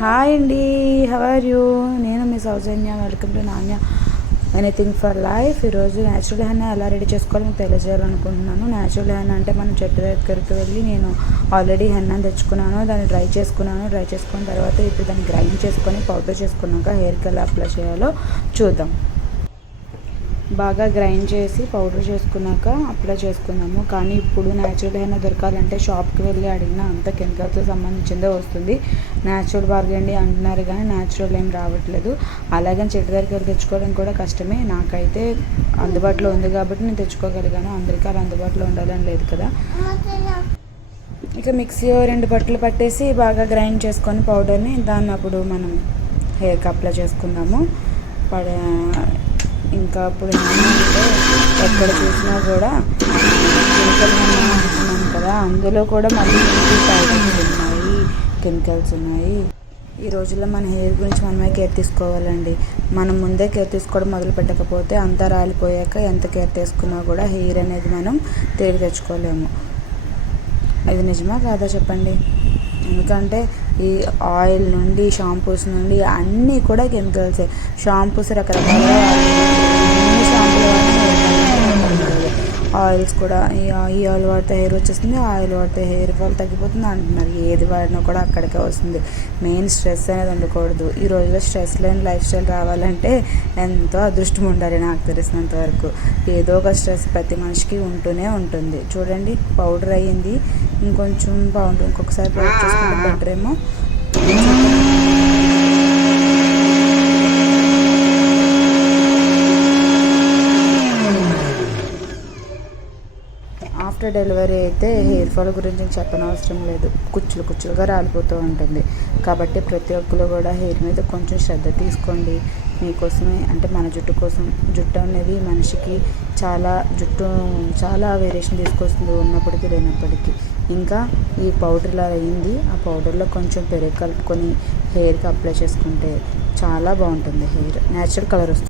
Hi అండి, how are you? నేను మీ సౌజన్య. వెల్కమ్ టు నాన్య ఎనీథింగ్ ఫర్ లైఫ్. ఈరోజు న్యాచురల్ హెన్నా ఎలా రెడీ చేసుకోవాలో మీకు తెలియజేయాలనుకుంటున్నాను. న్యాచురల్ హెన్నా అంటే మనం చెట్టు దగ్గరికి వెళ్ళి నేను ఆల్రెడీ హెన్నా తెచ్చుకున్నాను, దాన్ని డ్రై చేసుకున్నాను. డ్రై చేసుకున్న తర్వాత ఇప్పుడు దాన్ని గ్రైండ్ చేసుకొని పౌడర్ చేసుకున్నాక హెయిర్కి ఎలా అప్లై చేయాలో చూద్దాం. బాగా గ్రైండ్ చేసి పౌడర్ చేసుకున్నాక అప్లై చేసుకున్నాము. కానీ ఇప్పుడు న్యాచురల్ హెన్నా దొరకాలంటే షాప్కి వెళ్ళి అడిగినా అంత కెమికల్స్కి సంబంధించిందే వస్తుంది. న్యాచురల్ బార్గండి అంటున్నారు కానీ న్యాచురల్ ఏం రావట్లేదు. అలాగే చెట్టు దగ్గరికి వెళ్ళి తెచ్చుకోవడం కూడా కష్టమే. నాకైతే అందుబాటులో ఉంది కాబట్టి నేను తెచ్చుకోగలిగాను. అందరికీ అలా అందుబాటులో ఉండాలని లేదు కదా. ఇక మిక్సీ 2 బట్టలు పట్టేసి బాగా గ్రైండ్ చేసుకొని పౌడర్ని దాన్ని అప్పుడు మనం హెయిర్కి అప్లై చేసుకుందాము. ఇంకా అప్పుడు ఏంటంటే ఎక్కడ చూసినా కూడా కెమికల్ అంటున్నాను కదా, అందులో కూడా మళ్ళీ కెమికల్స్ ఉన్నాయి. ఈ రోజుల్లో మన హెయిర్ గురించి మనమే కేర్ తీసుకోవాలండి. మనం ముందే కేర్ తీసుకోవడం మొదలు పెట్టకపోతే అంతా రాలిపోయాక ఎంత కేర్ తీసుకున్నా కూడా హెయిర్ అనేది మనం తిరిగి తెచ్చుకోలేము. ఇది నిజమా కాదా చెప్పండి? ఎందుకంటే ఈ ఆయిల్ నుండి షాంపూస్ నుండి అన్నీ కూడా కెమికల్సే. షాంపూస్ రకరకాలుగా షాంపూలు ఆయిల్స్ కూడా ఈ ఆయిల్ వాడితే హెయిర్ వచ్చేస్తుంది, ఆయిల్ వాడితే హెయిర్ ఫాల్ తగ్గిపోతుంది అంటున్నారు. ఏది వాడినా కూడా అక్కడికే వస్తుంది. మెయిన్ స్ట్రెస్ అనేది ఉండకూడదు. ఈ రోజులో స్ట్రెస్ లేని లైఫ్ స్టైల్ రావాలంటే ఎంతో అదృష్టం ఉండాలి. నాకు తెలిసినంత వరకు ఏదో ఒక స్ట్రెస్ ప్రతి మనిషికి ఉంటూనే ఉంటుంది. చూడండి, పౌడర్ అయ్యింది. ఇంకొంచెం బాగుంటుంది. ఇంకొకసారి పౌడర్ చేసుకుంటే బెటర్ ఏమో. ఆఫ్టర్ డెలివరీ అయితే హెయిర్ ఫాల్ గురించి చెప్పనవసరం లేదు. కుచ్చులుగా రాలిపోతూ ఉంటుంది. కాబట్టి ప్రతి ఒక్కరు కూడా హెయిర్ మీద కొంచెం శ్రద్ధ తీసుకోండి. మీకోసమే అంటే మన జుట్టు కోసం. జుట్టు అనేది మనిషికి చాలా వేరియేషన్ తీసుకొస్తుంది, ఉన్నప్పటికీ లేనప్పటికీ. ఇంకా ఈ పౌడర్ ఇలా అయింది. ఆ పౌడర్లో కొంచెం పెరుగు కలుపుకొని హెయిర్కి అప్లై చేసుకుంటే చాలా బాగుంటుంది. హెయిర్ న్యాచురల్ కలర్ వస్తుంది.